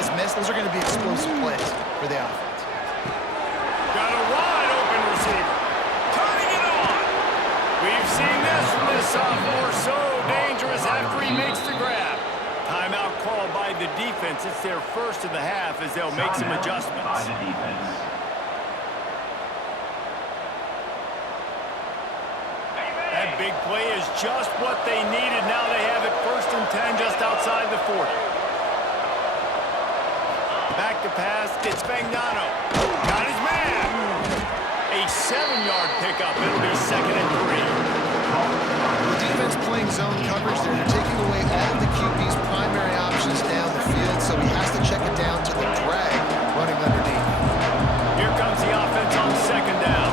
guys miss, those are going to be explosive plays for the offense. Got a wide open receiver. Turning it on. We've seen this from this sophomore. So dangerous after he makes the grab. Timeout called by the defense. It's their first of the half as they'll make some adjustments. By the defense. That big play is just what they needed. Now they have it 1st and 10 just outside the 40. Back to pass. It's Fagnano. Got his man. A 7-yard pickup. It'll be 2nd and 3. The defense playing zone coverage there. They're taking away all of the QB's primary options down the field, so he has to check it down to the drag running underneath. Here comes the offense on 2nd down.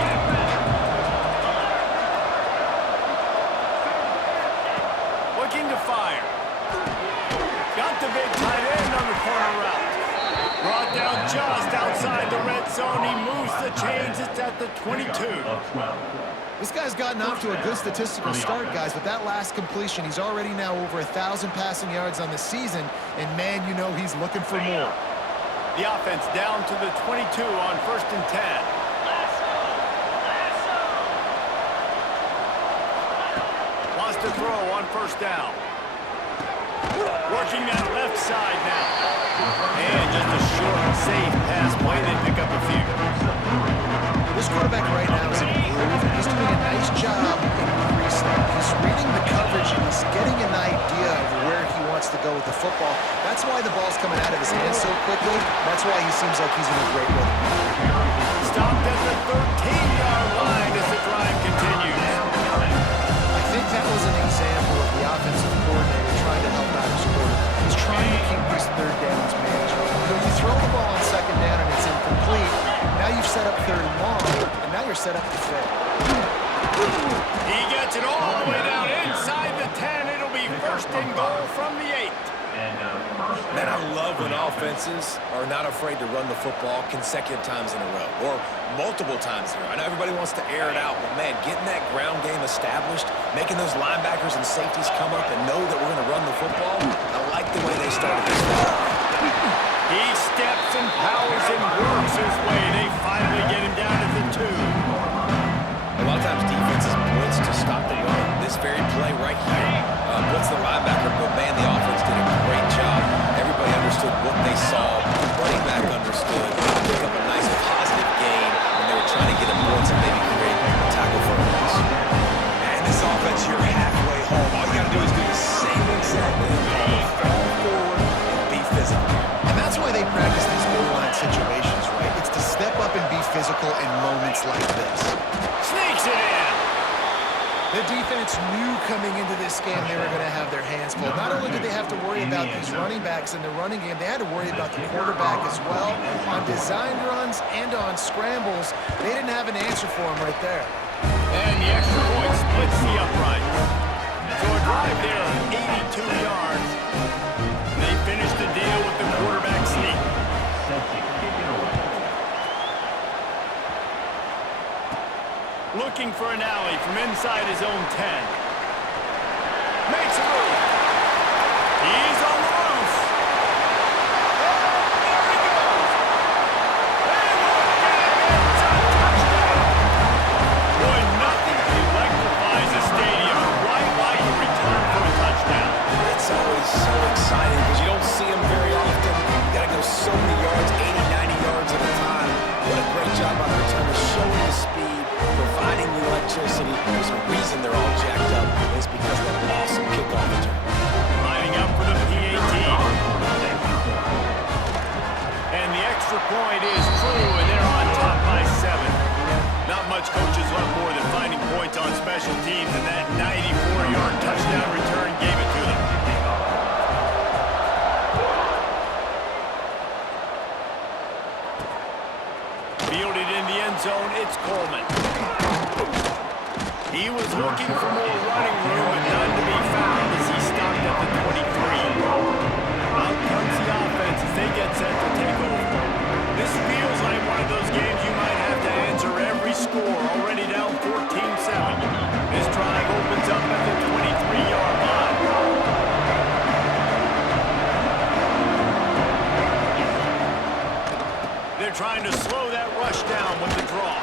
Looking to fire. Got the big tight end on the corner route. Brought down just outside the red zone. He moves the chains. It's at the 22. This guy's gotten off to a good statistical start, guys, but that last completion, he's already now over 1,000 passing yards on the season, and man, you know he's looking for more. The offense down to the 22 on 1st and 10. Wants to throw on 1st down. Working that left side now. And just a short, safe pass play. They pick up a few. This quarterback right now is in a groove, and he's doing a nice job in pre-snap. He's reading the coverage, and he's getting an idea of where he wants to go with the football. That's why the ball's coming out of his hands so quickly. That's why he seems like he's in a great rhythm. Stopped at the 13-yard line as the drive continues. I think that was an example of the offensive coordinator trying to help out his quarterback. He's trying to keep these 3rd downs manageable. When you throw the ball on 2nd down and it's incomplete, now you've set up 3rd and long, and now you're set up to fail. He gets it all the way down inside the 10. It'll be 1st and goal from the 8. Man, I love when offenses are not afraid to run the football consecutive times in a row or multiple times in a row. I know everybody wants to air it out, but man, getting that ground game established, making those linebackers and safeties come up and know that we're going to run the football, I like the way they started this one. He steps and powers and works his way. They finally get him down to the 2. A lot of times defenses blitz to stop the run. This very play right here blitz the linebacker, but man, the offense did a great job. Everybody understood what they saw. Running back understood. Pick up a nice positive gain when they were trying to get a blitz and maybe create a tackle for a loss. And this offense, you're halfway home. All you got to do is do the same exact thing. Fall forward and be physical. And that's why they practice these goal line situations, right? It's to step up and be physical in moments like this. Sneaks it in. The defense knew coming into this game they were going to have their hands full. Not only did they have to worry about these running backs in the running game, they had to worry about the quarterback as well. On design runs and on scrambles, they didn't have an answer for him right there. And the extra point splits the uprights. So a drive there of 82 yards. And they finish the deal with the quarterback sneak. Looking for an alley from inside his own 10. Makes a move. He's on the loose. Oh, there he goes. They won't get him. It's a touchdown. Boy, nothing electrifies a stadium quite like a return for a touchdown. It's always so exciting because you don't see them very often. You got to go so many yards, 80, 90 yards at a time. What a great job by the returners showing the speed, providing the electricity. There's a reason they're all jacked up. It's because of that awesome kickoff return. Lining up for the PAT. And the extra point is true, and they're on top by 7. Not much coaches love more than finding points on special teams, and that 94-yard touchdown return gave it to them. Fielded in the end zone, it's Coleman. He was looking for more running room, but none to be found as he stopped at the 23. Out comes the offense as they get set to take over. This feels like one of those games you might have to answer every score, already down 14-7. This drive opens up at the 23-yard line. they're trying to slow that rush down with the draw.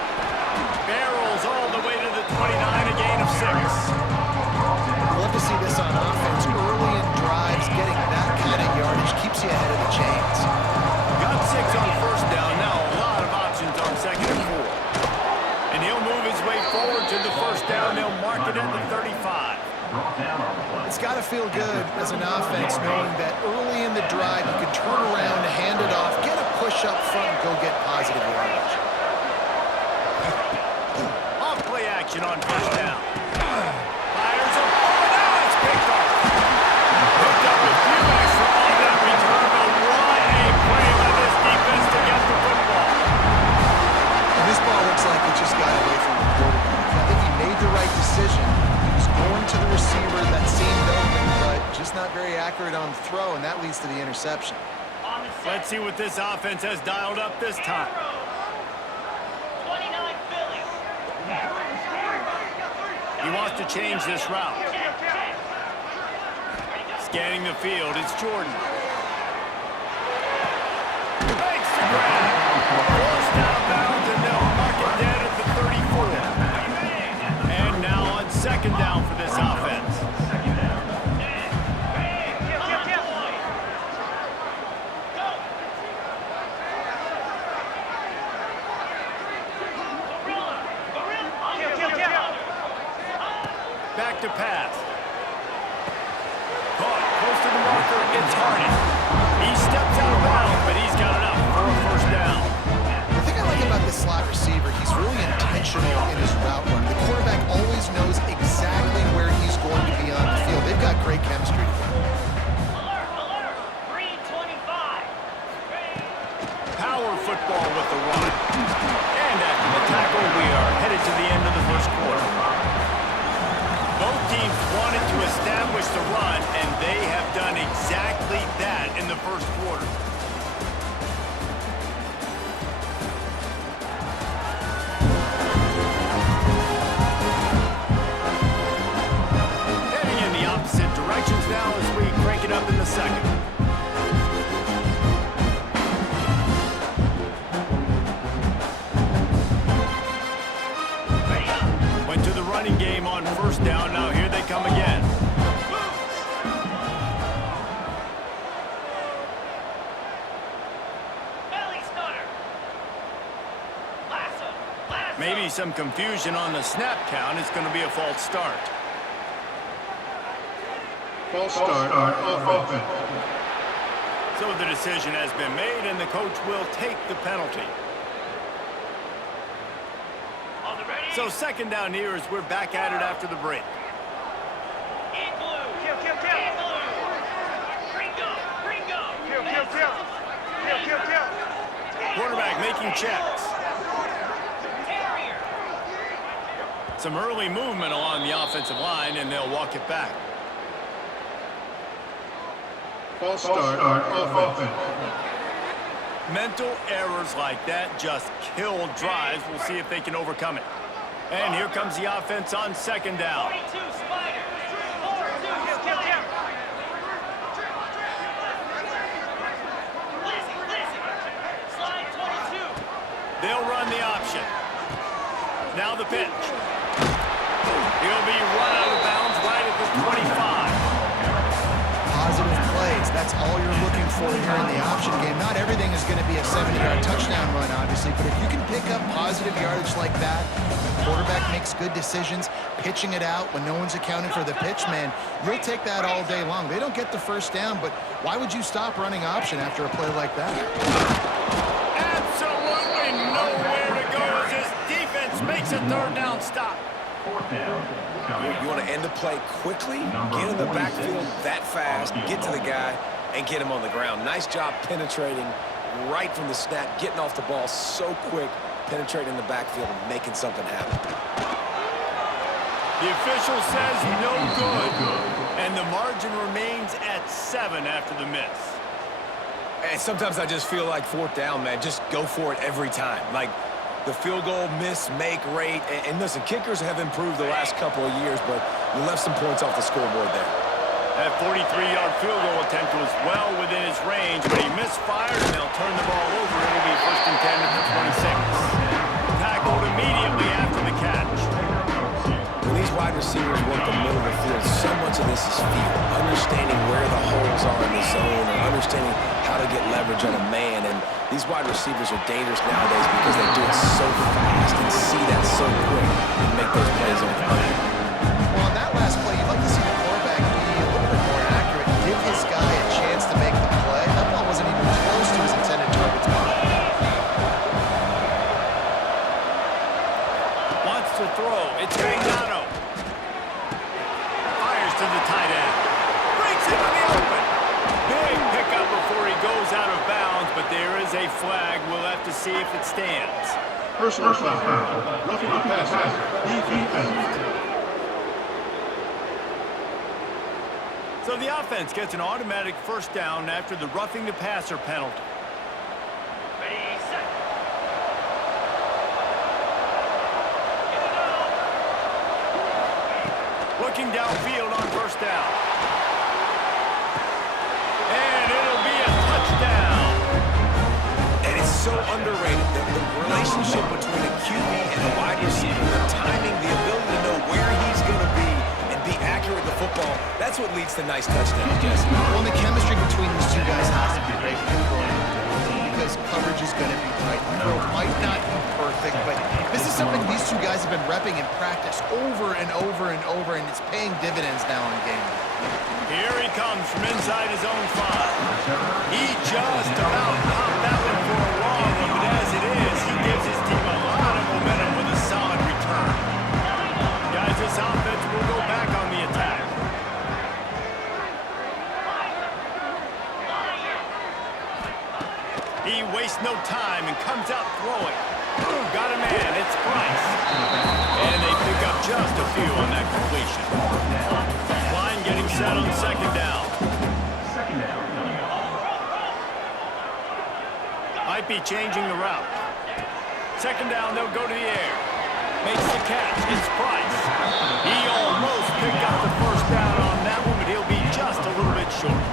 Barrels all the way to the 29, a gain of 6. I love to see this on offense. Early in drives, getting that kind of yardage keeps you ahead of the chains. Got 6 on first down. Now a lot of options on 2nd and 4. And he'll move his way forward to the first down. They'll mark it at the 35. It's got to feel good as an offense knowing that early in the drive you can turn around, hand it off, get a push up front, and go get positive yardage. Off play action on first down. Fires up. Oh, now it's picked up. Picked up a few extra on that return, but what a play by this defense to get the football. And this ball looks like it just got away from the quarterback. I think he made the right decision. He was going to the receiver that seemed open, but just not very accurate on the throw, and that leads to the interception. Let's see what this offense has dialed up this time. He wants to change this route. Scanning the field, it's Jordan. Makes the grab. Forced out of bounds, and they'll mark it dead at the 34. And now on 2nd down for this offense. Back to pass. Caught close to the marker. It's Harden. He steps out of bounds, but he's got enough for a first down. The thing I like about this slot receiver, he's really intentional in his route run. The quarterback always knows exactly where he's going to be on the field. They've got great chemistry together. Alert! Green 25. Power football with the run. And after the tackle, we are headed to the end of the first quarter. Both teams wanted to establish the run, and they have done exactly that in the first quarter. Heading in the opposite directions now as we crank it up in the second. Went to the running game on first down. Now here they come again. Belly stunner. Lasso. Maybe some confusion on the snap count. It's going to be a false start. False start on offense. So the decision has been made, and the coach will take the penalty. On the ready. So 2nd down here as we're back at it after the break. In blue. Kill. In blue. Ringo. Kill. Quarterback making checks. Terrier. Some early movement along the offensive line, and they'll walk it back. False start on offense. Mental errors like that just kill drives. We'll see if they can overcome it. And here comes the offense on 2nd down. 42 Spider. 4-2 Listen. Slide 22. They'll run the option. Now the pitch. He'll be run out of bounds right at the 25. Positive plays, that's all you're looking for here in the option game. Not everything is going to be a 70-yard touchdown run, obviously, but if you can pick up positive yardage like that, the quarterback makes good decisions, pitching it out when no one's accounting for the pitch, man, you'll take that all day long. They don't get the first down, but why would you stop running option after a play like that? Absolutely nowhere to go as this defense makes a 3rd down stop. You want to end the play quickly, get in the backfield that fast, get to the guy, and get him on the ground. Nice job penetrating right from the snap, getting off the ball so quick, penetrating the backfield and making something happen. The official says no good, and the margin remains at 7 after the miss. And sometimes I just feel like 4th down, man, just go for it every time. Like, the field goal miss-make rate. And listen, kickers have improved the last couple of years, but you left some points off the scoreboard there. That 43-yard field goal attempt was well within his range, but he misfired, and they'll turn the ball over. It'll be 1st and Second and at the 26. Tackled immediately after the catch. When these wide receivers work the middle of the field, so much of this is feel. Understanding where the holes are in the zone or understanding how to get leverage on a man. And these wide receivers are dangerous nowadays because they do it so fast and see that so quick and make those plays over the money. Well, on that last play, you'd like to see the quarterback be a little bit more accurate and give his guy a chance to make the play. That ball wasn't even close to his intended target spot. Wants to throw. It's Magnano. Fires to the tight end. Breaks into the open. Big pickup before he goes out of bounds, but there is a flag. We'll have to see if it stands. Personal foul. Roughing the passer. Defense. So the offense gets an automatic first down after the roughing the passer penalty. Ready, set. Looking downfield on first down. And it'll be a touchdown. And it's so underrated, the relationship between a QB and a wide receiver, the timing, the ability to know where he's going to be and be accurate with the football, that's what leads to nice touchdowns, Jesse. Well, the chemistry between these two guys has to be great when they're throwing because coverage is going to be tight. The throw might not be perfect, but this is something these two guys have been repping in practice over and over and over, and it's paying dividends now in game. Here he comes from inside his own 5. He just about popped that one for a long one, but as it is, he gives his team a lot of momentum with a solid return. Guys, this offense will go back on the attack. He wastes no time and comes out throwing. Got a man, it's Price. And they pick up just a few on that completion. Line getting set on second down. Might be changing the route. Second down, they'll go to the air. Makes the catch, it's Price. He almost picked up the first down on that one, but he'll be just a little bit short.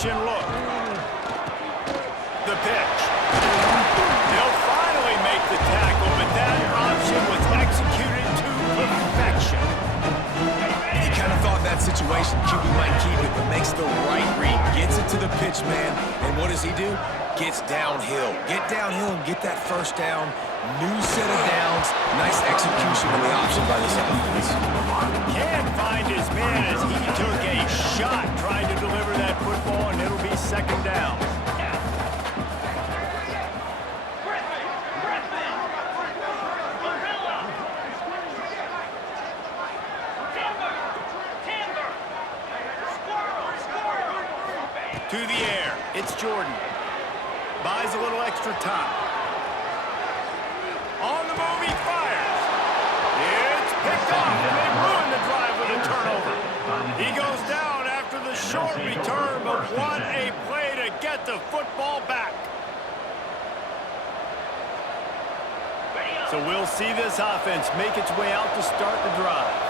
Look. The pitch. They'll finally make the tackle, but that option was executed to perfection. And you kind of thought that situation, QB might keep it, but makes the right read. Gets it to the pitch man, and what does he do? Gets downhill. Get downhill and get that first down. New set of downs. Nice execution on the option by this offense. Can't find his man as he took a shot trying to deliver that football, and it'll be second down. To the air, it's Jordan. Buys a little extra time. On the move, he fires. It's picked off, and they ruin the drive with a turnover. He goes down after the short return, but what a play to get the football back. So we'll see this offense make its way out to start the drive.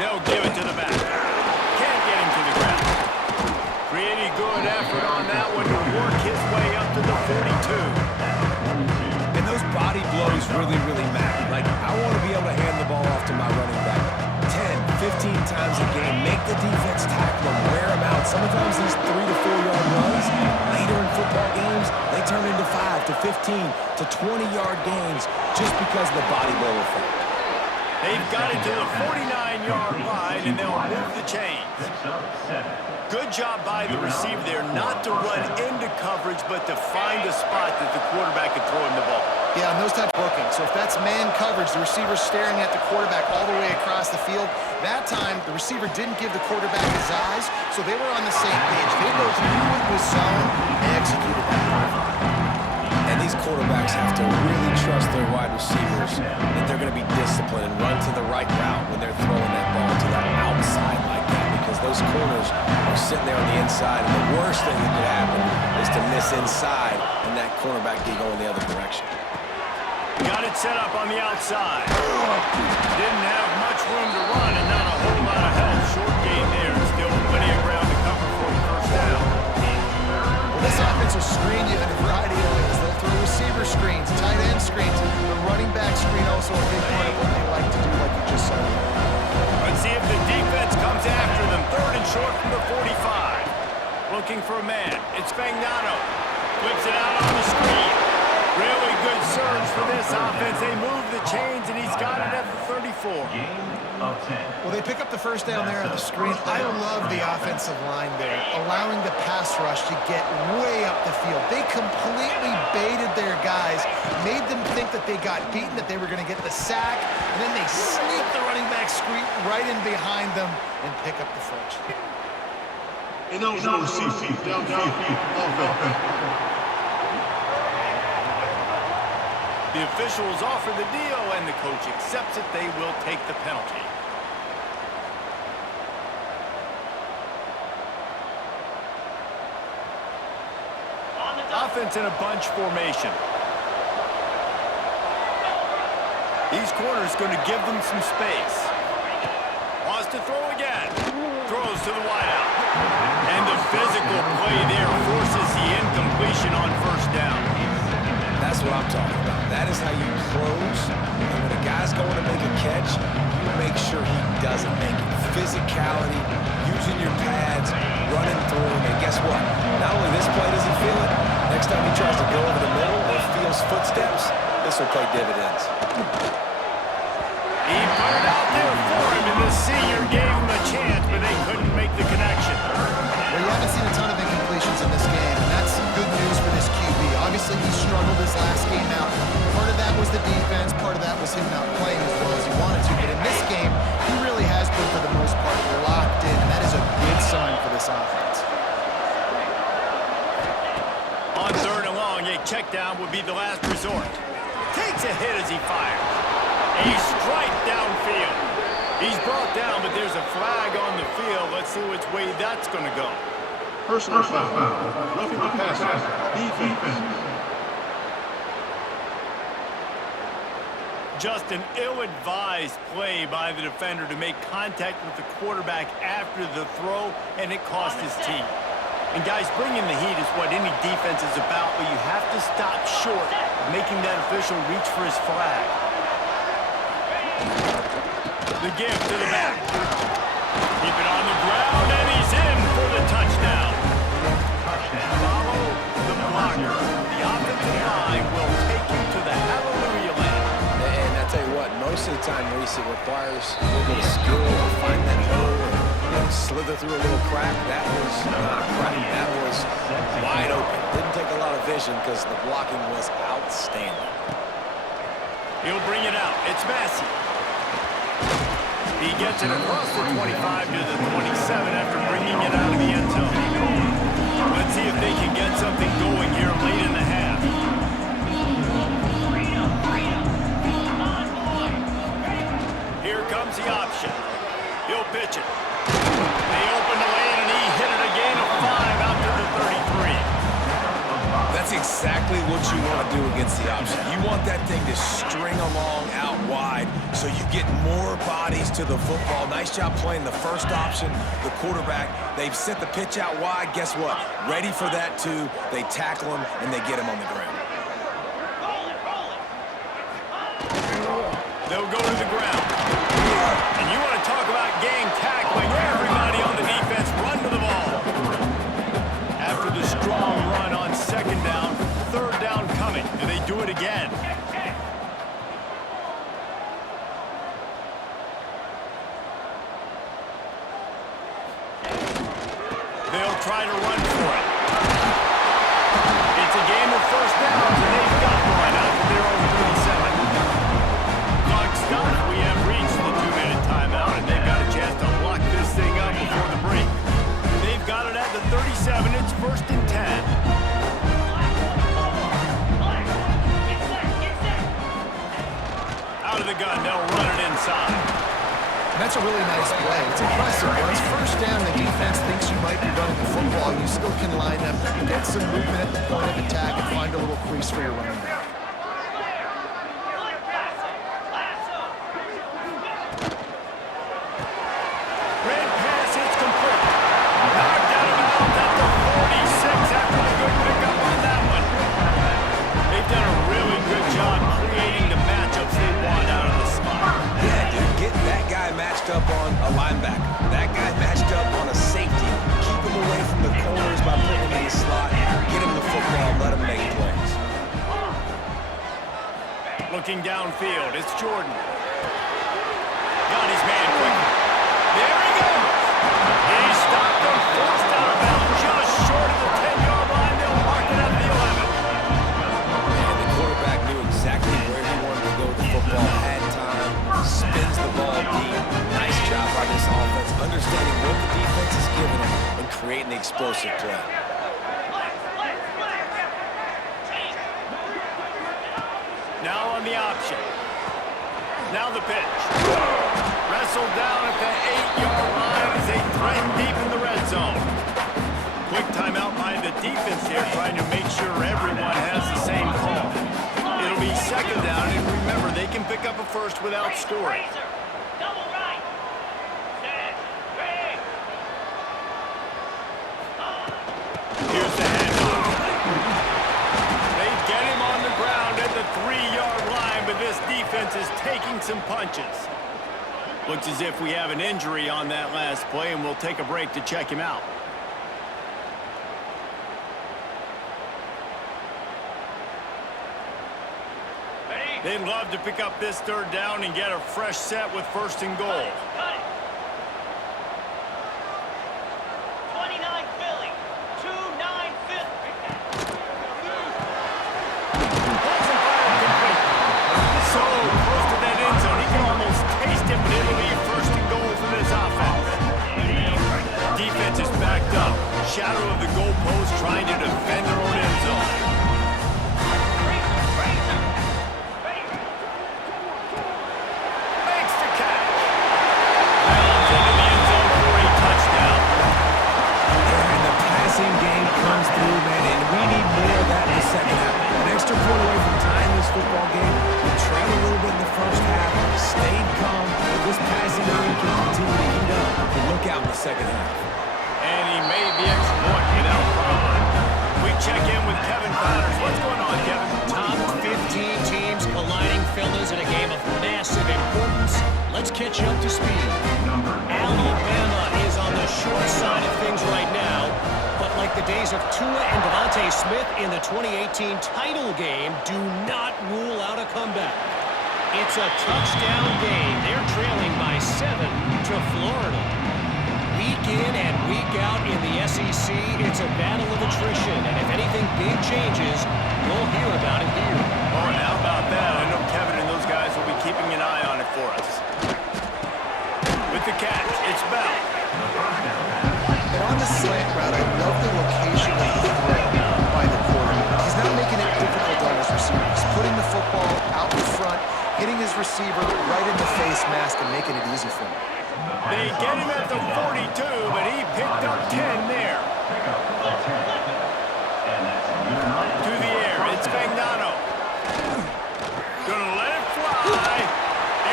They'll give it to the back. Can't get him to the ground. Pretty good effort on that one to work his way up to the 42. And those body blows really, really matter. Like, I want to be able to hand the ball off to my running back 10, 15 times a game. Make the defense tackle them, wear them out. Sometimes these 3 to 4 yard runs, later in football games, they turn into 5 to 15 to 20 yard gains just because of the body blow effect. They've got it to the 49-yard line, and they'll move the chains. Good job by the receiver there not to run into coverage, but to find a spot that the quarterback could throw him the ball. Yeah, and those types working. So if that's man coverage, the receiver's staring at the quarterback all the way across the field. That time, the receiver didn't give the quarterback his eyes, so they were on the same page. They both knew it was zone and executed that perfectly. And these quarterbacks have to really trust their wide receivers that they're going to be disciplined and run to the right route when they're throwing that ball to the outside like that, because those corners are sitting there on the inside, and the worst thing that could happen is to miss quickness inside, and that cornerback did go in the other direction. Got it set up on the outside. Didn't have much room to run and not a whole lot of help. Short gain there. Still plenty of ground to cover for the first down. Well, this offense will screen you in a variety of ways. They'll throw receiver screens, tight end screens. The running back screen also a big part of what they like to do, like you just said. Let's see if the defense comes after them. 3rd and short from the 45. Looking for a man. It's Fagnano. Flips it out on the screen. Really good surge for this offense. They move the chains, and he's got it at the 34. Well, they pick up the first down there on the screen. I love the offensive line there, allowing the pass rush to get way up the field. They completely baited their guys, made them think that they got beaten, that they were going to get the sack, and then they sneak the running back screen right in behind them and pick up the first. Ineligible receiver, downfield, offense. The officials offer the deal, and the coach accepts it. They will take the penalty. Offense in a bunch formation. These corners going to give them some space. Wants to throw again. Throws to the wideout. And the physical play there forces the incompletion on first down. That's what I'm talking about. That is how you close. And when a guy's going to make a catch, you make sure he doesn't make it. Physicality, using your pads, running through him. And guess what? Not only this play doesn't feel it, next time he tries to go over the middle or feels footsteps, this will pay dividends. He put it out there for him, and the senior gave him a chance, but they couldn't make the connection. Well, you haven't seen a ton of incompletions in this game, and that's good news for this QB. Obviously, he struggled his last game out. Part of that was the defense. Part of that was him not playing as well as he wanted to. But in this game, he really has been, for the most part, locked in, and that is a good sign for this offense. On 3rd and long, a check down would be the last resort. Takes a hit as he fires. A strike downfield. He's brought down, but there's a flag on the field. Let's see which way that's going to go. Personal foul. Roughing the passer. Defense. Just an ill-advised play by the defender to make contact with the quarterback after the throw, and it cost his team. And guys, bringing the heat is what any defense is about, but you have to stop short of making that official reach for his flag. The give to the back. Keep it on the ground, and he's in for the touchdown. Follow the blocker. The offensive line will take you to the hallelujah land. And I tell you what, most of the time, Reese, it requires a little bit of skill to find that hole and slither through a little crack. That was not a crack. That was wide open. Didn't take a lot of vision because the blocking was outstanding. He'll bring it out. It's Massey. He gets it across the 25 to the 27 after bringing it out of the end zone. Let's see if they can get something going here late in the half. Here comes the option. He'll pitch it. They open the lane, and he hit it a gain of 5 out to the 33. That's exactly what you want to do against the option. You want that thing to string along out wide so you get more bodies to the football. Nice job playing the first option, the quarterback. They've sent the pitch out wide. Guess what? Ready for that, too. They tackle him, and they get him on the ground. They'll go to the ground. And you want to talk about gang tackling. Everybody on the defense run to the ball. After the strong run on 2nd down, 3rd down coming. Do they do it again? They'll try to run for it. It's a game of 1st downs, and they've got one out to their own 37. Clock stopped. We have reached the 2-minute timeout, and they've got a chance to lock this thing up before the break. They've got it at the 37. It's 1st and 10. Out of the gun, they'll run it inside. That's That's a really nice play. It's impressive. Once first down, the defense thinks you might be running the football. You still can line up, get some movement at the point of attack, and find a little crease for your running back. Up on a linebacker. That guy matched up on a safety. Keep him away from the corners by putting him in the slot. Get him the football, let him make plays. Looking downfield, it's Jordan. Got his man quickly. There he goes. He stopped him, forced out of bounds, just short of the 10-yard line. They'll mark it at the 11. And the quarterback knew exactly where he wanted to go with the football. Had time, spins the ball deep. Nice job by this offense, understanding what the defense is giving them and creating the explosive play. Now on the option. Now the pitch. Wrestled down at the 8-yard line as they threaten deep in the red zone. Quick timeout by the defense here, trying to make sure everyone has the same call. It'll be second down, and remember, they can pick up a first without scoring. Here's the handoff. They get him on the ground at the 3-yard line, but this defense is taking some punches. Looks as if we have an injury on that last play, and we'll take a break to check him out. They'd love to pick up this third down and get a fresh set with first and goal. 29 Philly, 2-9 Philly. So close to that end zone, he can almost taste it, but it'll be first and goal for this offense. Defense is backed up. Shadow of the goalpost trying to defend their own end zone. Football game. We trailed a little bit in the first half, stayed calm, but this passing game can continue to heat up and look out in the second half. And he made the extra point without problem. We check in with Kevin Connors. What's going on, Kevin? Top 15 teams colliding, fellas, in a game of massive importance. Let's catch you up to speed. Alabama is on the short side of things right now. But like the days of Tua and Devontae Smith in the 2018 title game, do not rule out a comeback. It's a touchdown game. They're trailing by 7 to Florida. Week in and week out in the SEC, it's a battle of attrition. And if anything big changes, you'll hear about it here. Oh, and how about that? I know Kevin and those guys will be keeping an eye on it for us. With the catch, it's Bell. And on the slant route, I love the location of the throw by the quarterback. He's not making it difficult on his receiver. He's putting the football out in front, hitting his receiver right in the face mask and making it easy for him. They get him at the 42, but he picked up 10 there. To the air, it's Fagnano. Gonna let it fly,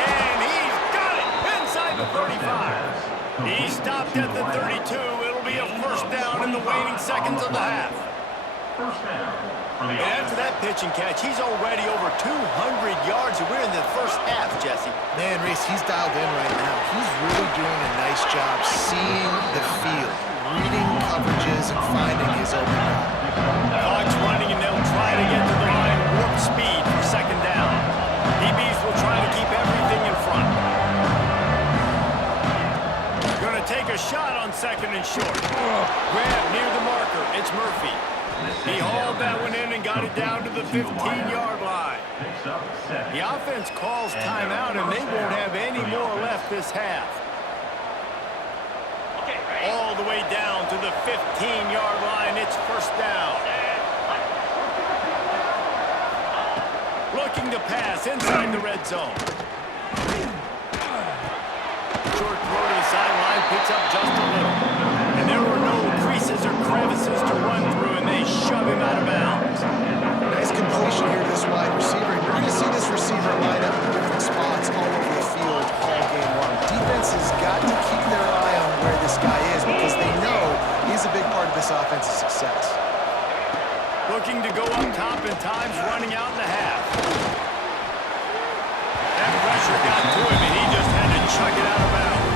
and he's got it inside the 35. He stopped at the 32. It'll be a first down in the waning seconds of the half. And after that pitch and catch, he's already over 200 yards, and we're in the first half, Jesse. Man, Reese, he's dialed in right now. He's really doing a nice job seeing the field, reading coverages, and finding his open guy. Clock's running, and they'll try to get to the line warp speed for second down. DBs will try to keep everything in front. Gonna take a shot on second and short. Grab near the marker. It's Murphy. He hauled that one in and got it down to the 15-yard line. The offense calls timeout, and they won't have any more left this half. All the way down to the 15-yard line. It's first down. Looking to pass inside the red zone. short throw to the sideline, picks up just a little. And there were no creases or crevices to run through, and they shove him out of bounds. Nice completion here to this wide receiver. And you're going to see this receiver line up in different spots all over the field all game long. Defense has got to keep their eye on where this guy is because they know he's a big part of this offense's success. Looking to go up top in times, running out in the half. That pressure got to him, and he just had to chuck it out of bounds.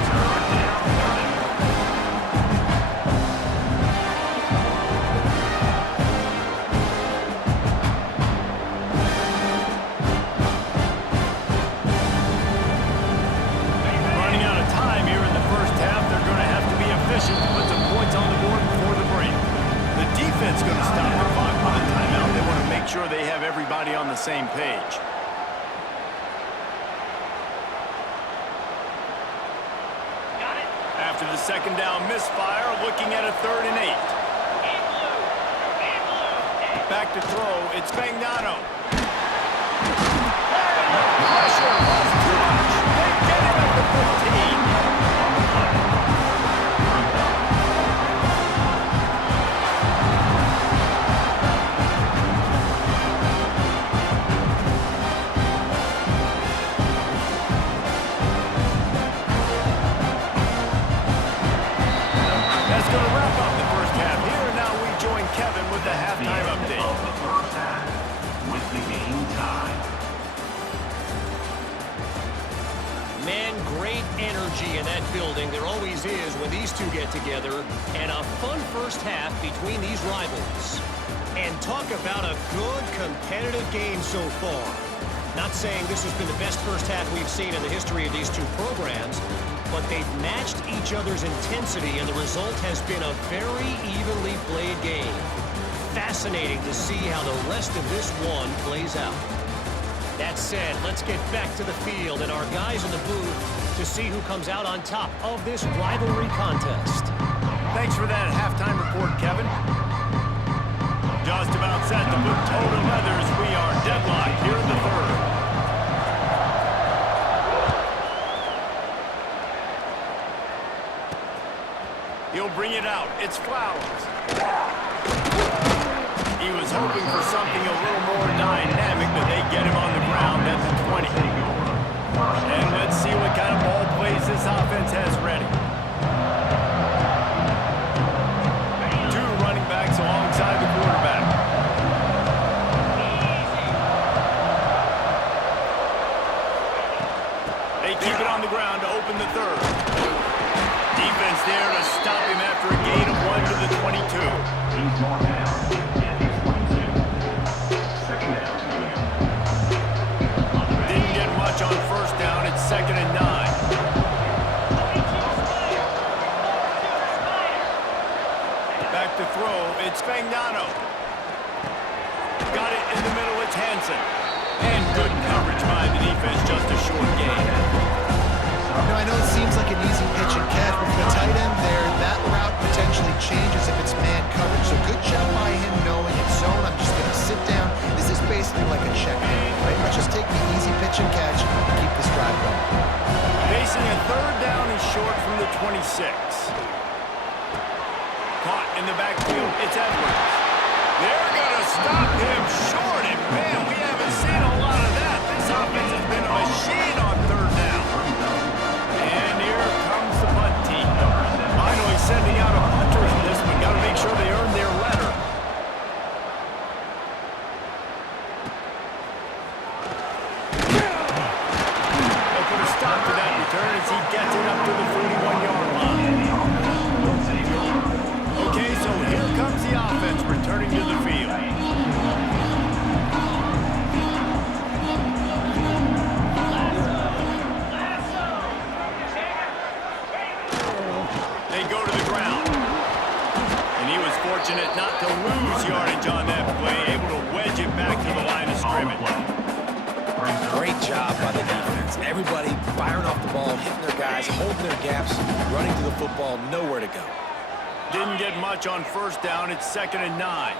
Running out of time here in the first half. They're going to have to be efficient to put some points on the board before the break. The defense going to stop the clock with a timeout. They want to make sure they have everybody on the same page. After the second down misfire, looking at a 3rd and 8. Back to throw, it's Fagnano. Pressure was too much. They get him at the 15. That's going to wrap up the first half here, and now we join Kevin with the halftime update. Of the first half, with the game tied. Man, great energy in that building. There always is when these two get together. And a fun first half between these rivals. And talk about a good competitive game so far. Not saying this has been the best first half we've seen in the history of these two programs, but they've matched each other's intensity, and the result has been a very evenly played game. Fascinating to see how the rest of this one plays out. That said, let's get back to the field and our guys in the booth to see who comes out on top of this rivalry contest. Thanks for that halftime report, Kevin. Just about set to put toe to leathers. We are deadlocked here in the third. He'll bring it out. It's Flowers. He was hoping for something a little more dynamic, but they get him on the ground at the 20. And let's see what kind of ball plays this offense has ready. Two running backs alongside the quarterback. They keep it on the ground to open the third. Defense there to stop him after a gain of 1 to the 22. He's going down. And he's going to. Second down. Didn't get much on first down. It's 2nd and 9. Back to throw. It's Fagnano. Got it in the middle. It's Hansen. And good coverage by the defense. Just a short gain. Now, I know it seems like an easy pitch and catch, but for the tight end there, that route potentially changes if it's man coverage. So good job by him knowing it's zone. I'm just going to sit down. This is basically like a check down, right? Let's just take the easy pitch and catch and keep this drive going. Facing a 3rd down and short from the 26. Caught in the backfield. It's Edwards. They're going to stop him short. And man, we haven't seen a lot of that. This offense has been a machine on 3rd down. And here comes the punt team. Finally sending out a punter in this one. Got to make sure they earn their letter. They'll put a stop to that return as he gets it up to the 41-yard line. Okay, so here comes the offense returning to the field. They go to the ground. And he was fortunate not to lose yardage on that play, able to wedge it back to the line of scrimmage. Great job by the defense. Everybody firing off the ball, hitting their guys, holding their gaps, running to the football, nowhere to go. Didn't get much on first down. It's 2nd and 9.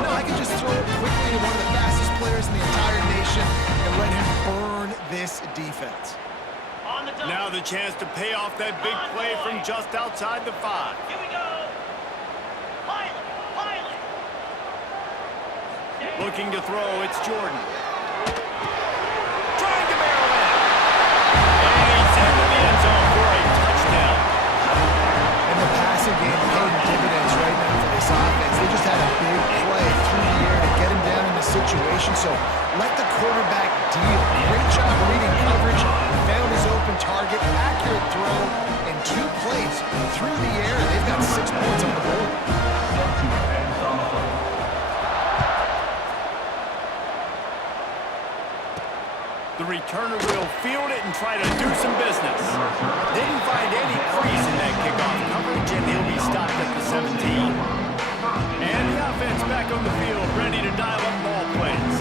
No, I can just throw it quickly to one of the fastest players in the entire nation and let him burn this defense. On the double. Now the chance to pay off that big play from just outside the 5. Here we go. Pilot. Looking to throw, it's Jordan. Trying to barrel in. And he's into the end zone for a touchdown. And the passing game paying dividends right now for this offense. They just had a big play through the air to get him down in the situation. So let the quarterback deal. Great job reading coverage. Found his open target. Accurate throw. And 2 plays through the air. They've got 6 points on the board. The returner will field it and try to do some business. Didn't find any crease in that kickoff coverage, and he'll be stopped at the 17. And the offense back on the field, ready to dial up ball plays.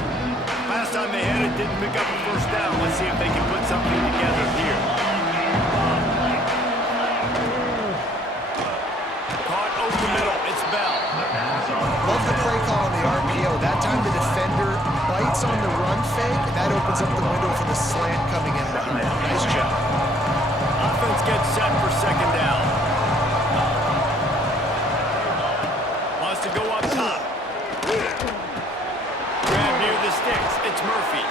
Last time they had it, didn't pick up a first down. Let's see if they can put something together here. Caught over the middle. It's Bell. Love the play call on the RPO. That time the defender bites on the run fake, and that opens up the window for the slant coming in behind. Nice job. Offense gets set for second down. Wants to go up top. Grab near the sticks. It's Murphy.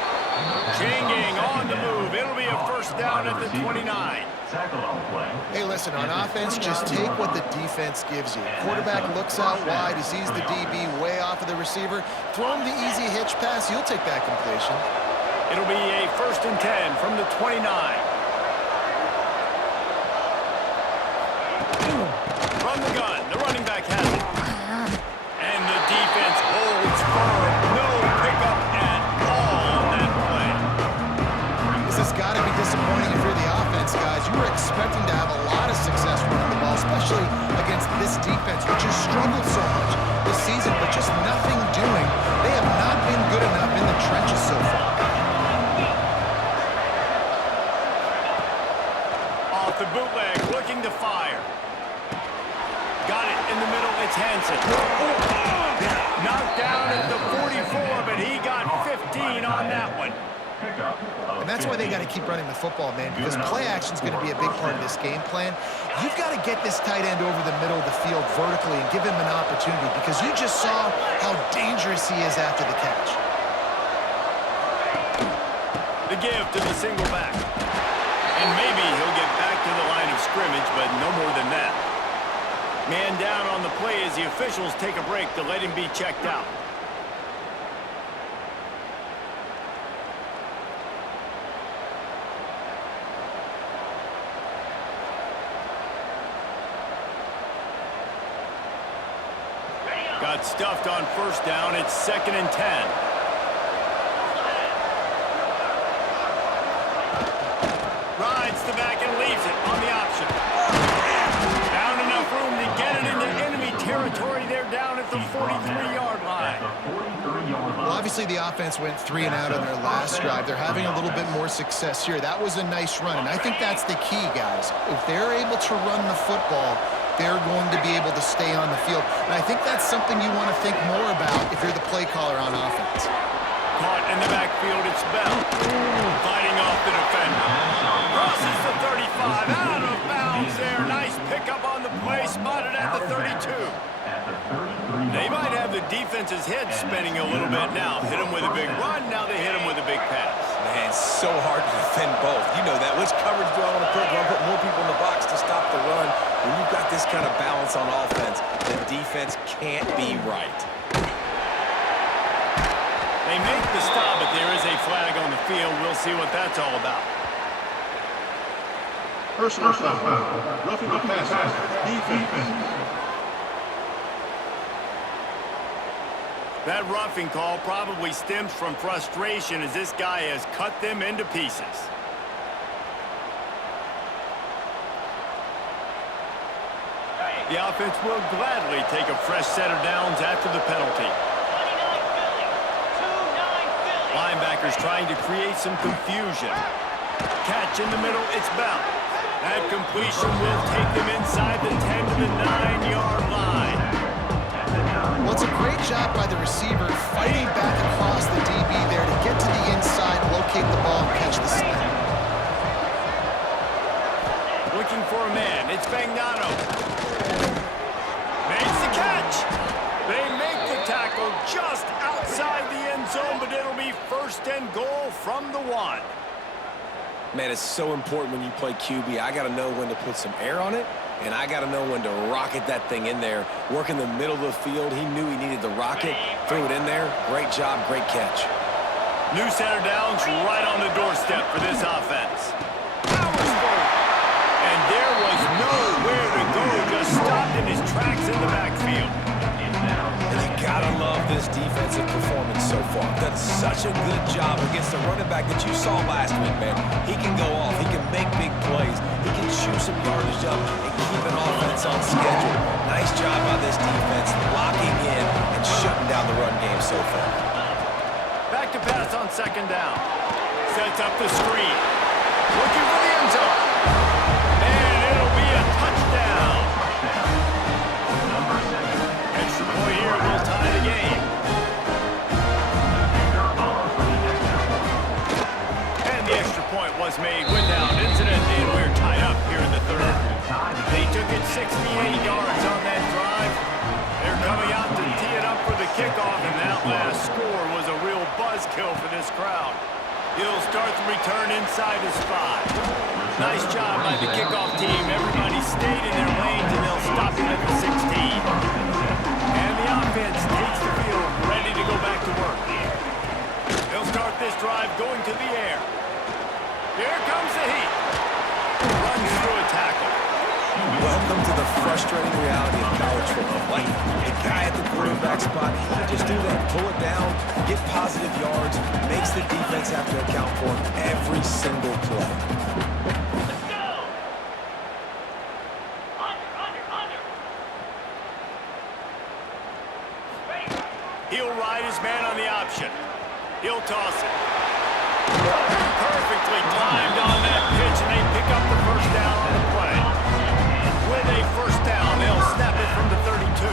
Chain gang on the move. It'll be a first down at the 29. Hey, listen, on offense, just take what the defense gives you. Quarterback looks out wide. He sees the DB way off of the receiver. Throw him the easy hitch pass. You'll take that completion. It'll be a first and 10 from the 29. From the gun, the running back has it. And the defense holds firm. No pickup at all on that play. This has got to be disappointing if you're the offense, guys. You were expecting to have a lot of success running the ball, especially against this defense, which has struggled so much this season, but just nothing doing. They have not been good enough in the trenches so far. Off the bootleg, looking to fire. Got it in the middle, it's Hansen. Knocked down at the 44, but he got 15 on that one. And that's why they got to keep running the football, man, because play action is going to be a big part of this game plan. You've got to get this tight end over the middle of the field vertically and give him an opportunity, because you just saw how dangerous he is after the catch. The give to the single back. And maybe he'll get back to the line of scrimmage, but no more than that. Man down on the play as the officials take a break to let him be checked out. Got stuffed on first down. It's second and 10. Rides the back and leaves it on the option. Found enough room to get it into enemy territory. They're down at the 43-yard line. Well, obviously the offense went 3 and out on their last drive. They're having a little bit more success here. That was a nice run, and I think that's the key, guys. If they're able to run the football, they're going to be able to stay on the field. And I think that's something you want to think more about if you're the play caller on offense. Caught in the backfield, it's Bell. Fighting off the defender. Crosses the 35, out of bounds there. Nice pickup on the play, spotted at the 32. They might have the defense's head spinning a little bit now. Hit him with a big run, now they hit him with a big pass. Man, so hard to defend both. You know that. Which coverage do I want to put? Do I put more people in the box to stop the run? When you've got this kind of balance on offense, the defense can't be right. They make the stop, but there is a flag on the field. We'll see what that's all about. Personal foul. Roughing the passer. Defense. That roughing call probably stems from frustration as this guy has cut them into pieces. The offense will gladly take a fresh set of downs after the penalty. 29 Philly. 2-9 Philly. Linebackers trying to create some confusion. Catch in the middle, it's Bell. That completion will take them inside the 10 to the 9-yard line. Well, it's a great job by the receiver fighting back across the DB there to get to the inside, locate the ball, and catch the snap. Looking for a man. It's Fagnano. Makes the catch. They make the tackle just outside the end zone, but it'll be 1st and goal from the 1. Man, it's so important when you play QB. I got to know when to put some air on it, and I got to know when to rocket that thing in there. Work in the middle of the field. He knew he needed the rocket. Threw it in there. Great job, great catch. New center downs right on the doorstep for this offense. Powers forward. And there was nowhere to go. Just stopped in his tracks in the backfield. And you gotta love this defensive performance so far. Done such a good job against the running back that you saw last week, man. He can go off. He can make big plays. He can shoot some yardage up and keep an offense on schedule. Nice job by this defense locking in and shutting down the run game so far. Back to pass on 2nd down. Sets up the screen. Looking for the end zone. And it'll be a touchdown. Extra point here will tie the game. And the extra point was made without incident, and we're tied up here in the 3rd. They took it 68 yards on that drive. They're coming out to tee it up for the kickoff, and that last score was a real buzzkill for this crowd. He'll start the return inside his 5. Nice job by the kickoff team. Everybody stayed in their lanes, and they'll stop him at the 16. And the offense takes the field, ready to go back to work. They'll start this drive going to the air. Here comes the heat. Runs through a tackle. Welcome to the frustrating reality of college football. Like, the guy at the quarterback spot, he can just do that. Pull it down, get positive yards, makes the defense have to account for him every single play. Let's go! Under. He'll ride his man on the option. He'll toss it. Perfectly timed on that pitch, and they pick up the 1st down on the play. With a 1st down, they'll snap it from the 32.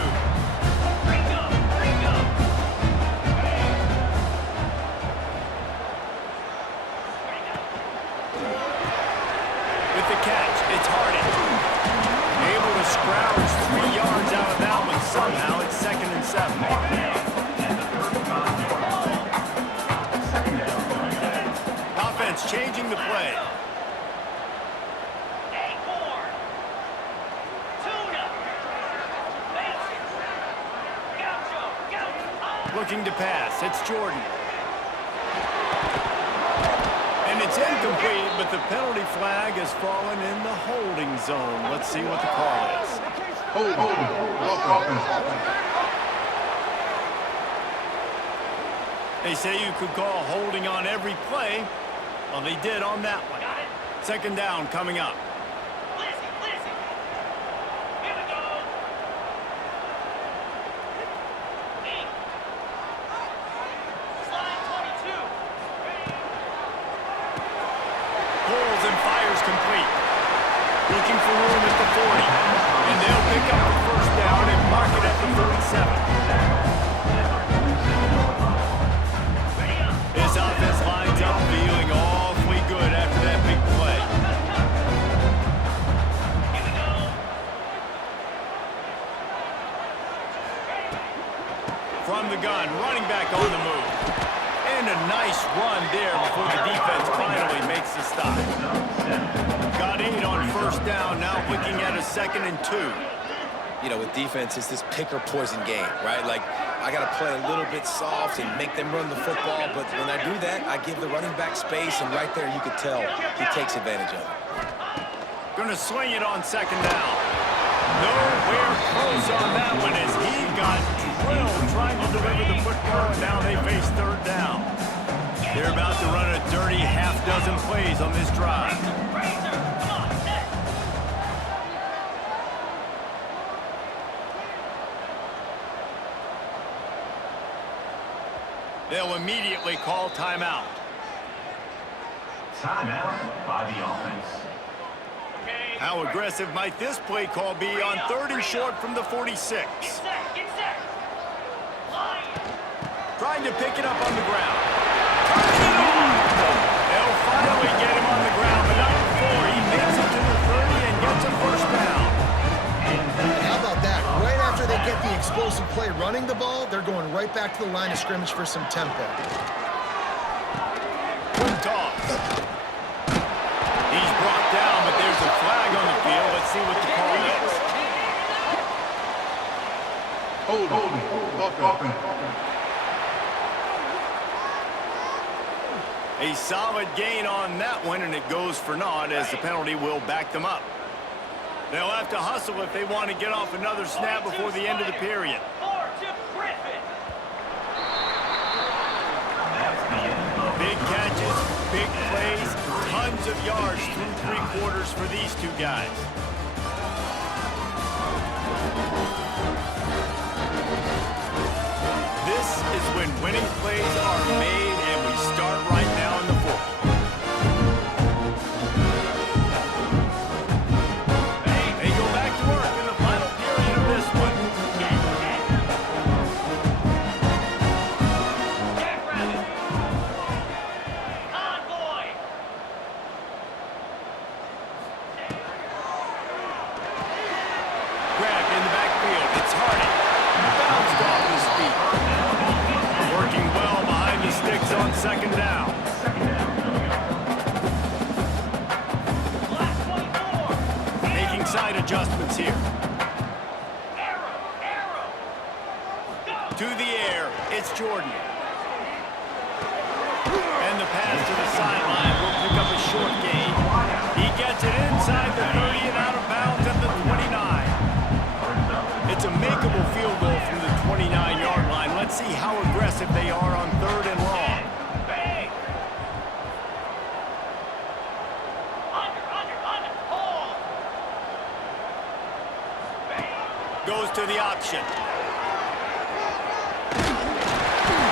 With the catch, it's Hardy. Able to scrounge 3 yards out of that one somehow. It's 2nd and 7. Offense changing the play. Looking to pass. It's Jordan. And it's incomplete, but the penalty flag has fallen in the holding zone. Let's see what the call is. They say you could call holding on every play. Well, they did on that one. 2nd down coming up. Looking for room at the 40. And they'll pick up the 1st down and mark it at the 37. This offense lines up feeling awfully good after that big play. From the gun, running back on the move. And a nice run there before the defense finally makes the stop. Got 8 on 1st down, now looking at a 2nd and 2. You know, with defense, it's this pick or poison game, right? Like, I got to play a little bit soft and make them run the football, but when I do that, I give the running back space, and right there you could tell he takes advantage of it. Gonna swing it on 2nd down. Nowhere close on that one as he got drilled trying to deliver the football, and now they face 3rd down. They're about to run a dirty half-dozen plays on this drive. They'll immediately call timeout. Timeout by the offense. How aggressive might this play call be on 3rd and short from the 46? Get set. trying to pick it up on the ground. Turning it on. They'll finally get him on the ground, but not before he makes it to the 30 and gets a first down. And how about that? Right after they get the explosive play running the ball, they're going right back to the line of scrimmage for some tempo. Good toss. He's brought down, but there's a flag on the field. Let's see what the call is. Holding. A solid gain on that one, and it goes for naught as the penalty will back them up. They'll have to hustle if they want to get off another snap before the end of the period. Big catches, big plays, tons of yards through 3 quarters for these two guys. This is when winning plays are made, and we start right now in the 4th. They go back to work in the final period of this one. Grabbed in the backfield. It's Hardy. Bounced off his feet. Working well behind the sticks on 2nd down. Making side adjustments here. To the air, it's Jordan. And the pass to the sideline will pick up a short gain. He gets it inside the 30 and out of bounds at the 29. It's a makeable field goal from the 29-yard line. Let's see how aggressive they are on 3rd and long. Goes to the option.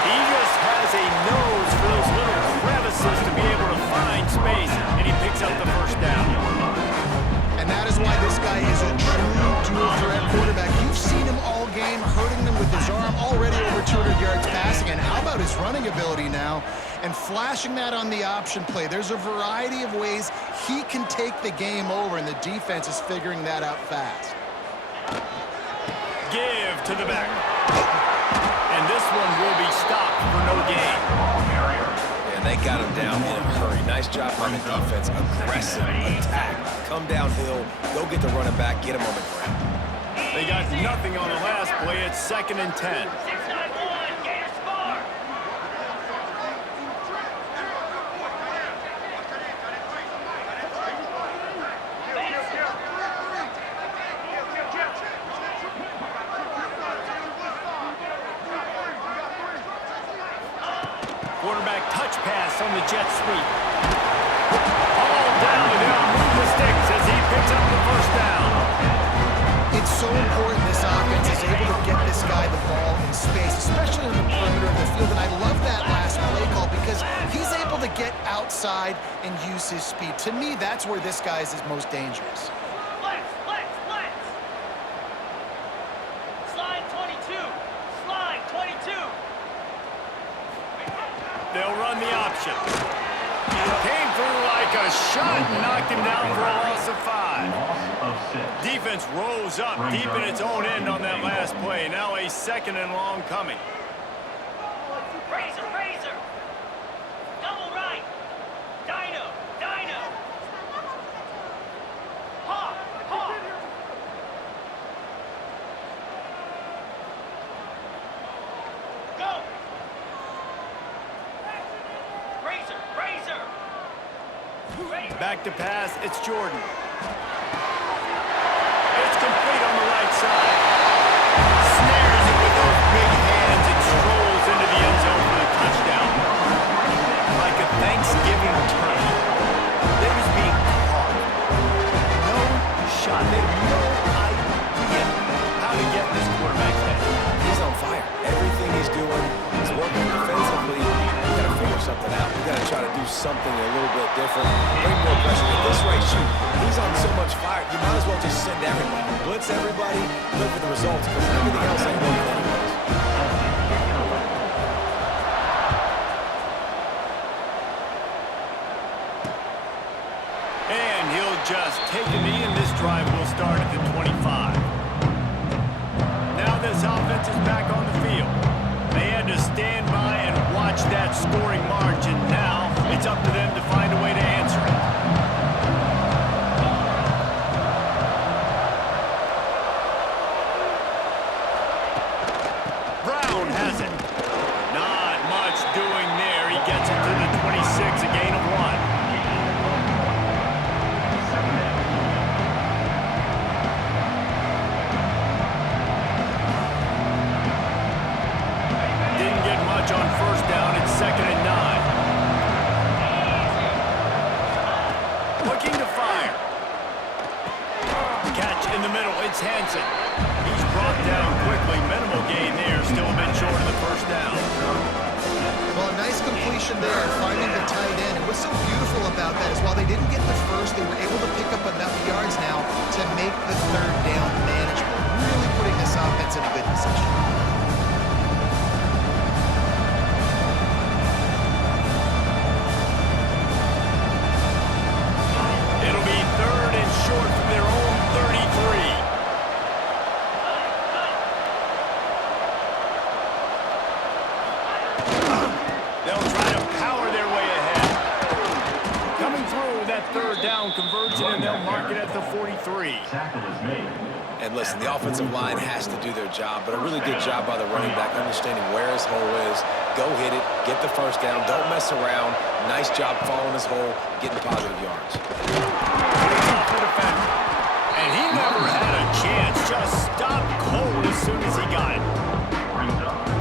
He just has a nose for those little crevices to be able to find space, and he picks up the first down. And that is why this guy is a true dual-threat quarterback. You've seen him all game, hurting them with his arm, already over 200 yards passing. And how about his running ability now? And flashing that on the option play. There's a variety of ways he can take the game over, and the defense is figuring that out fast. Give to the back. And this one will be stopped for no gain. And they got him down in a hurry. Nice job by the defense. Aggressive attack. Come downhill. Go get the running back. Get him on the ground. They got nothing on the last play. It's 2nd and 10. Quarterback touch pass on the jet sweep. All down, and they'll move the sticks as he picks up the first down. It's so important this offense is able to get this guy the ball in space, especially on the perimeter of the field. And I love that last play call because he's able to get outside and use his speed. To me, that's where this guy is his most dangerous. Slide 22. Slide 22. They'll run the option. Came through like a shot and knocked him down for a loss of 5. Defense rose up deep in its own end on that last play. Now a 2nd and long coming. Razor. Double right. Dino. Hawk. Go. Razor. Back to pass, it's Jordan. It's complete on the right side. Snares it with those big hands and strolls into the end zone for the touchdown. Like a Thanksgiving turkey. They was being caught. No shot. They have no idea how to get this quarterback's head. He's on fire. Everything he's doing is working defensively. We got to figure something out. We got to try to do something a little bit different. Bring more pressure. At this rate, shoot, he's on so much fire. You might as well just send everybody. Blitz everybody. Look for the results because everything else ain't working anyways. just take a knee, and this drive will start at the 25. Now this offense is back on the field. They had to stand by and watch that scoring march, and now it's up to them to find a way to answer it. Brown has it. Not much doing there. He gets it to the 26, a gain of 1. On first down, it's 2nd and 9. Looking to fire. Catch in the middle, it's Hansen. He's brought down quickly. Minimal gain there, still a bit short of the first down. Well, a nice completion there, finding the tight end. And what's so beautiful about that is while they didn't get the first, they were able to pick up enough yards now to make the 3rd down manageable. Really putting this offense in a good position. From their own 33. They'll try to power their way ahead. Coming through that 3rd down conversion, and they'll mark it at the 43. And listen, the offensive line has to do their job, but a really good job by the running back, understanding where his hole is. Go hit it, get the first down, don't mess around. Nice job following his hole, getting positive yards. And he never had a chance, just stopped cold as soon as he got it.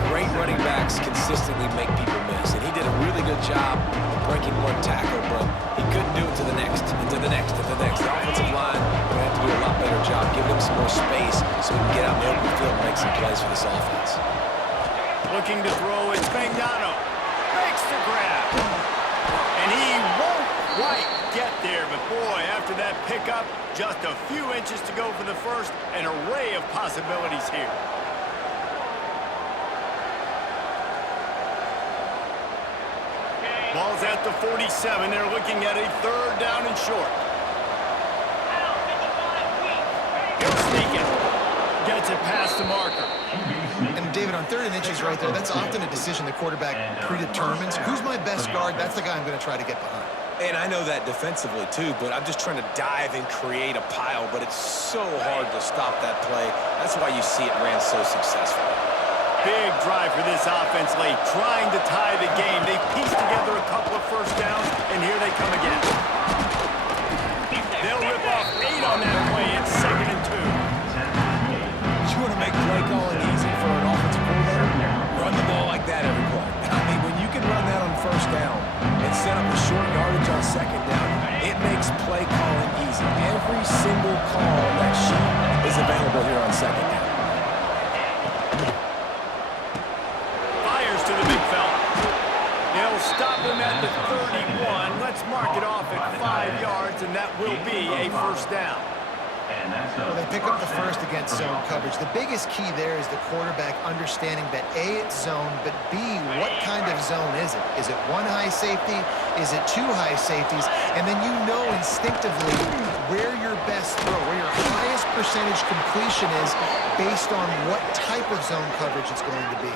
Great running backs consistently make people miss, and he did a really good job of breaking one tackle, but he couldn't do it to the next, and to the next, and to the next. The offensive line will have to do a lot better job, giving him some more space so he can get out in the open field and make some plays for this offense. Looking to throw, it's Spagnano. Makes the grab. And he won't quite get there, but boy, after that pickup, just a few inches to go for the first, an array of possibilities here. Ball's at the 47. They're looking at a 3rd down and short. He'll sneak it. Gets it past the marker. And David, on 3rd and inches right there, that's often a decision the quarterback predetermines. Who's my best guard? That's the guy I'm going to try to get behind. And I know that defensively, too, but I'm just trying to dive and create a pile, but it's so hard to stop that play. That's why you see it ran so successfully. Big drive for this offense late, trying to tie the game. They pieced together a couple of first downs, and here they come again. They'll rip off 8 on that play. It's 2nd and 2. You want to make play calling easy for an offensive coordinator? Run the ball like that every play. I mean, when you can run that on first down and set up a short yardage on 2nd down, it makes play calling easy. Every single call on that sheet is available here on 2nd down. Fires to the big fella. They'll stop him at the 31. Let's mark it off at 5 yards, and that will be a first down. Well, they pick up the first against zone coverage. The biggest key there is the quarterback understanding that A, it's zone, but B, what kind of zone is it? Is it 1 high safety? Is it 2 high safeties? And then you know instinctively where your best throw, where your highest percentage completion is based on what type of zone coverage it's going to be.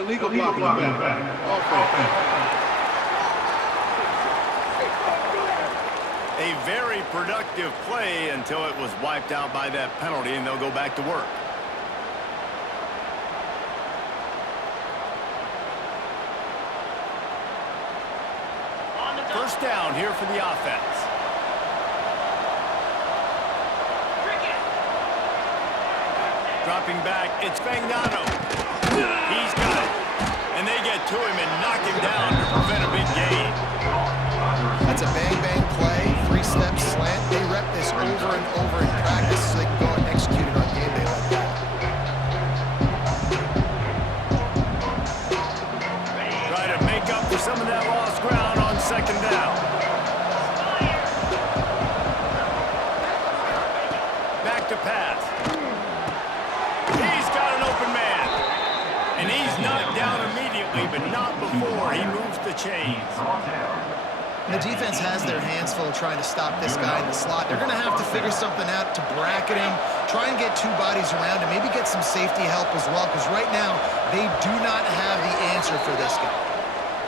Illegal blocking back. Offense. A very productive play until it was wiped out by that penalty, and they'll go back to work. First down here for the offense. Dropping back, it's Spagnano. He's got it. And they get to him and knock him down to prevent a big gain. That's a bang-bang play, 3-step slant. They rep this over and over in practice so they can go and execute it on game day like that. Try to make up for some of that lost ground on 2nd down. Back to pass. He's got an open man. And he's knocked down immediately, but not before he moves the chains. The defense has their hands full trying to stop this guy in the slot. They're going to have to figure something out to bracket him, try and get two bodies around him, maybe get some safety help as well, because right now they do not have the answer for this guy.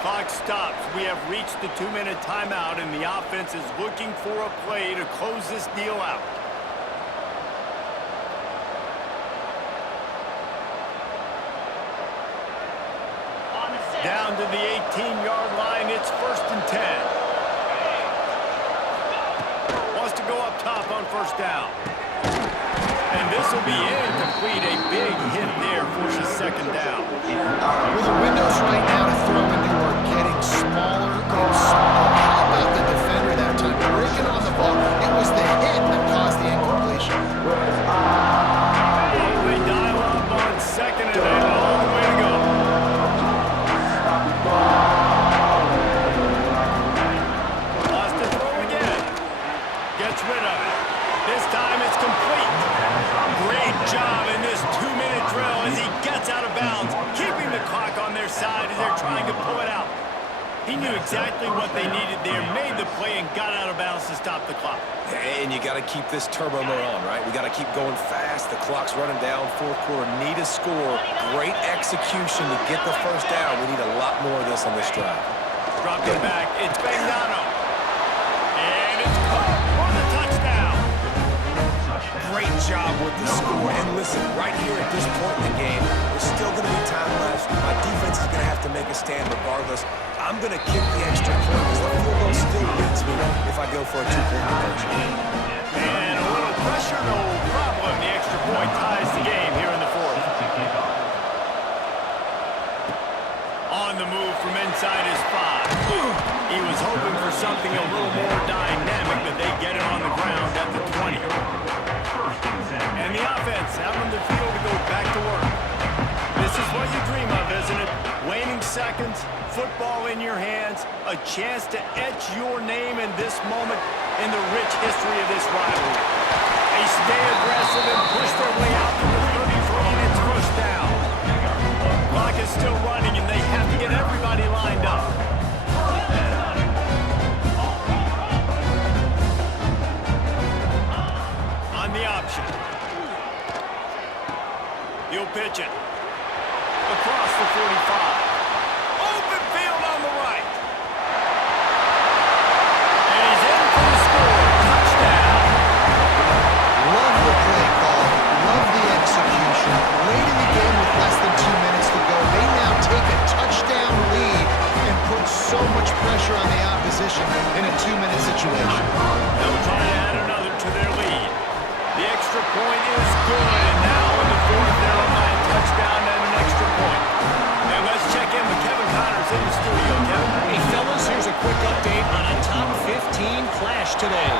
Clock stops. We have reached the 2-minute timeout, and the offense is looking for a play to close this deal out. Down to the 18-yard line, it's 1st and 10. Wants to go up top on 1st down. And this will be incomplete. A big hit there forces 2nd down. Well, the windows right now to throw into are getting smaller and smaller. How about the defender that time? Breaking on the ball. It was the hit that caused the incompletion. They dial up on 2nd and 8 all the way to go. Lost to throw again. Gets rid of it. This time it's complete. Great job in this 2-minute drill as he gets out of bounds, keeping the clock on their side as they're trying to pull it out. He knew exactly what they needed there, made the play, and got out of bounds to stop the clock. And you got to keep this turbo mode on, right? We got to keep going fast. The clock's running down. 4th quarter, need a score. Great execution to get the 1st down. We need a lot more of this on this drive. Dropped it back. It's Bagnano. And it's caught for the touchdown. Great job with the score. And listen, right here at this point in the game, there's still going to be time left. My defense is going to have to make a stand regardless. I'm going to kick the extra point because the field goal still beats me if I go for a 2-point conversion. And a little pressure, no problem. The extra point ties the game here in the 4th. On the move from inside his 5. He was hoping for something a little more dynamic, but they get him on the ground at the 20. And the offense out on the field to go back to work. This is what you dream of, isn't it? Waning seconds, football in your hands, a chance to etch your name in this moment in the rich history of this rivalry. They stay aggressive and push their way out to the 33, and it's 1st down. Clock is still running, and they have to get everybody lined up. On the option. He'll pitch it. Across the 45. Open field on the right. And he's in for the score. Touchdown. Love the play call. Love the execution. Late in the game with less than 2 minutes to go, they now take a touchdown lead and put so much pressure on the opposition in a 2-minute situation. They'll try to add another to their lead. The extra point is good, and now in the 4th, they're on that touchdown and an extra point. And let's check in with Kevin Connors in the studio. Kevin? Hey, fellas, here's a quick update on a top 15 clash today.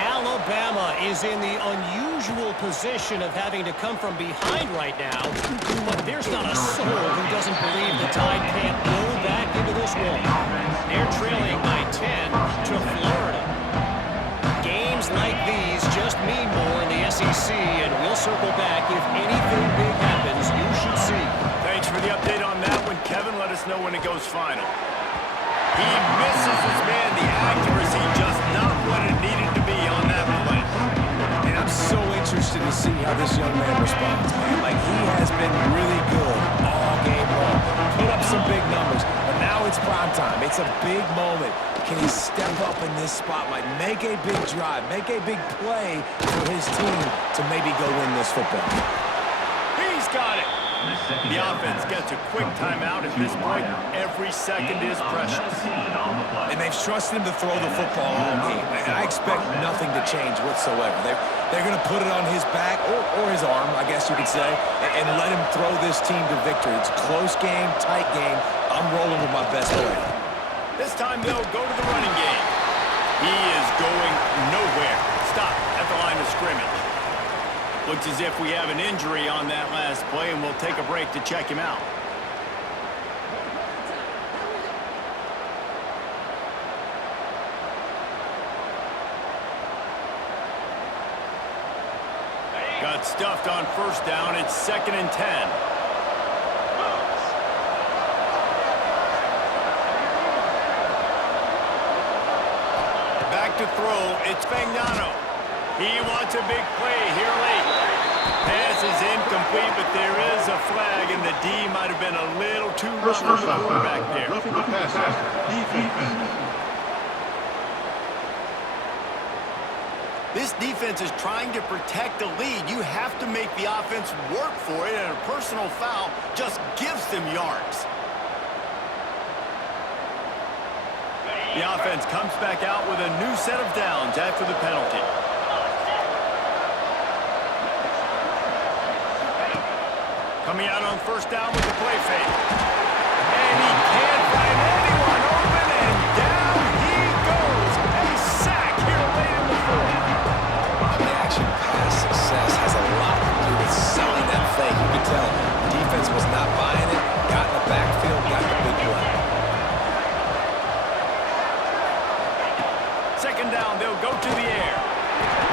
Alabama is in the unusual position of having to come from behind right now, but there's not a soul who doesn't believe the Tide can't roll back into this one. They're trailing by 10 to Florida. Games like these just mean more in the SEC, and we'll circle back if anything big happens. You should see. Thanks for the update on that one, Kevin. Let us know when it goes final. He misses his man. The accuracy just not what it needed to be on that play. And I'm so interested to see how this young man responds, man. Like, he has been really good all game long. Put up some big numbers, but now it's prime time. It's a big moment. Can he step up in this spotlight, make a big drive, make a big play for his team to maybe go win this football? He's got it. The offense gets a quick timeout at this point. Every second is precious. And they've trusted him to throw the football all game. And I expect nothing to change whatsoever. They're going to put it on his back, or his arm, I guess you could say, and let him throw this team to victory. It's a close game, tight game. I'm rolling with my best player. This time they'll go to the running game. He is going nowhere. Stop at the line of scrimmage. Looks as if we have an injury on that last play, and we'll take a break to check him out. Got stuffed on 1st down. It's 2nd and 10. to throw. It's Fagnano. He wants a big play here late. Pass is incomplete, but there is a flag, and the D might have been a little too rough on the quarterback there. Roughing the passer. Defense. This defense is trying to protect the lead. You have to make the offense work for it, and a personal foul just gives them yards. The offense comes back out with a new set of downs after the penalty. Coming out on first down with the play fake. And he can't find anyone open, and down he goes. A sack here late in the fourth. Action pass success has a lot to do with selling that fake. You can tell defense was not buying it, got in the backfield, got the big play. Second down, they'll go to the air.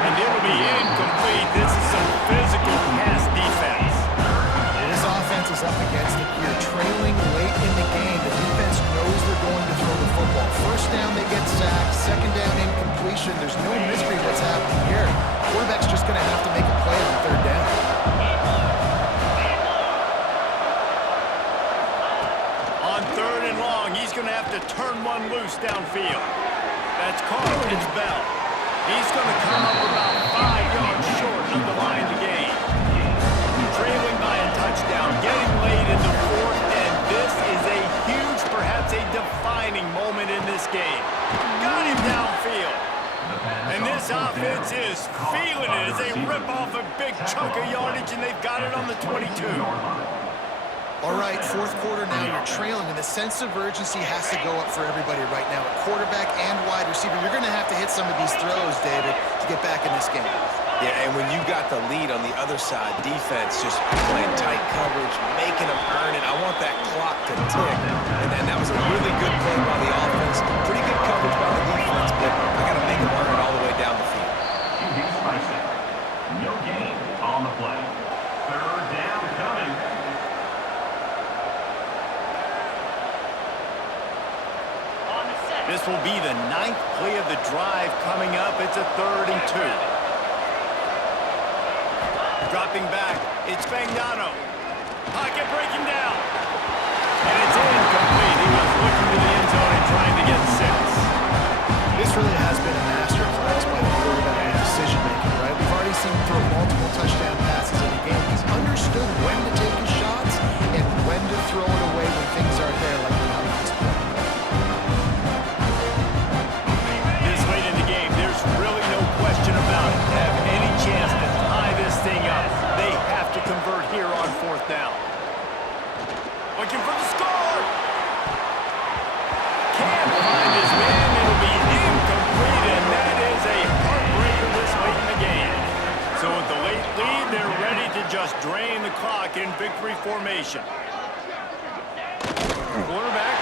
And it'll be incomplete. This is some physical pass defense. This offense is up against it here. Trailing late in the game, the defense knows they're going to throw the football. First down, they get sacked. Second down, incompletion. There's no mystery what's happening here. Quarterback's just going to have to make a play on third down. On third and long, he's going to have to turn one loose downfield. That's Carl. It's Bell. He's going to come up about 5 yards short of the line to gain. Trailing by a touchdown, getting late in the fourth, and this is a huge, perhaps a defining moment in this game. Got him downfield. And this offense is feeling it as they rip off a big chunk of yardage, and they've got it on the 22. All right, fourth quarter now, you're trailing, and the sense of urgency has to go up for everybody right now. At quarterback and wide receiver, you're going to have to hit some of these throws, David, to get back in this game. Yeah, and when you got the lead on the other side, defense just playing tight coverage, making them earn it. I want that clock to tick. And then that was a really good play by the offense. Pretty good coverage by the defense, but I got to make them earn it all the way down the field. QB spicy. No gain on the play. Third down coming. This will be the 9th play of the drive coming up. It's a 3rd and 2. Dropping back, it's Fagnano. Pocket breaking down. And it's incomplete. He was looking to the end zone and trying to get 6. This really has been a masterclass by the quarterback in decision-making, right? We've already seen him throw multiple touchdown passes in the game. He's understood when to take his shots and when to throw it away when things aren't there, like we're not on this play. This late in the game, there's really no question about it. To have any chance to tie this thing up, they have to convert here on 4th down. Looking for the score. Can't find his man. It'll be incomplete, and that is a heartbreaker this late in the game. So with the late lead, they're ready to just drain the clock in victory formation. Quarterback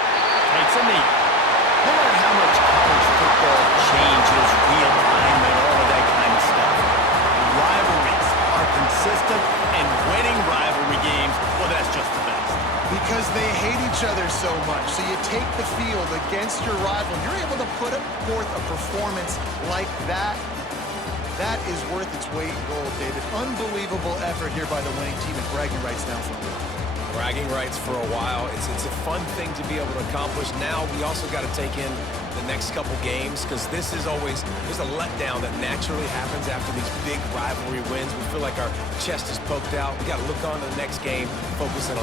takes a knee. No matter how much college football changes, realignment, all of that kind of stuff, rivalries are consistent, and winning rivalry games, well, that's just the best. Because they hate each other so much. So you take the field against your rival. You're able to put forth a performance like that. That is worth its weight in gold, David. Unbelievable effort here by the winning team, and bragging rights now for me. Bragging rights for a while. It's a fun thing to be able to accomplish. Now we also got to take in the next couple games, because this is always, there's a letdown that naturally happens after these big rivalry wins. We feel like our chest is poked out. We got to look on to the next game, focusing on